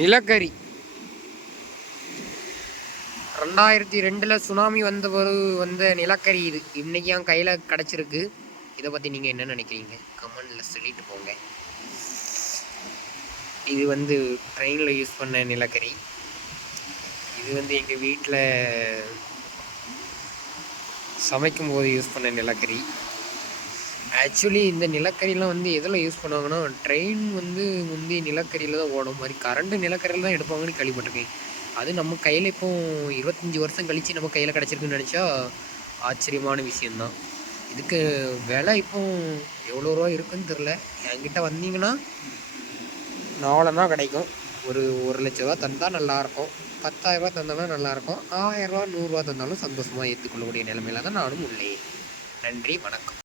நிலக்கரி. ரெண்டாயிரத்தி ரெண்டில் சுனாமி வந்த ஒரு வந்த நிலக்கரி இது. இன்னைக்கு என் கையில் கிடச்சிருக்கு. இதை பற்றி நீங்கள் என்ன நினைக்கிறீங்க? கமெண்டில் சொல்லிட்டு போங்க. இது வந்து ட்ரெயினில் யூஸ் பண்ண நிலக்கரி. இது வந்து எங்கள் வீட்டில் சமைக்கும் போது யூஸ் பண்ண நிலக்கரி. ஆக்சுவலி இந்த நிலக்கரியெலாம் வந்து எதில் யூஸ் பண்ணுவாங்கன்னா ட்ரெயின் வந்து முந்தி நிலக்கரியில் தான் ஓடும். மாதிரி கரண்ட் நிலக்கரியில் தான் எடுப்பாங்கன்னு கேள்விப்பட்டிருக்கேன். அது நம்ம கையில் இப்போ இருபத்தஞ்சி வருஷம் கழித்து நம்ம கையில் கிடச்சிருக்குன்னு நினச்சா ஆச்சரியமான விஷயந்தான் இதுக்கு விலை இப்போ எவ்வளோ ரூபா இருக்குன்னு தெரில என்கிட்ட வந்தீங்கன்னா நாலனா கிடைக்கும். ஒரு ஒரு லட்ச ரூபா தந்தால் நல்லாயிருக்கும் பத்தாயிரரூபா தந்தாலும் நல்லாயிருக்கும் ஆயிரரூபா நூறுரூவா தந்தாலும் சந்தோஷமாக ஏற்றுக்கொள்ளக்கூடிய நிலைமையில தான் நானும் உள்ளேன். நன்றி வணக்கம்.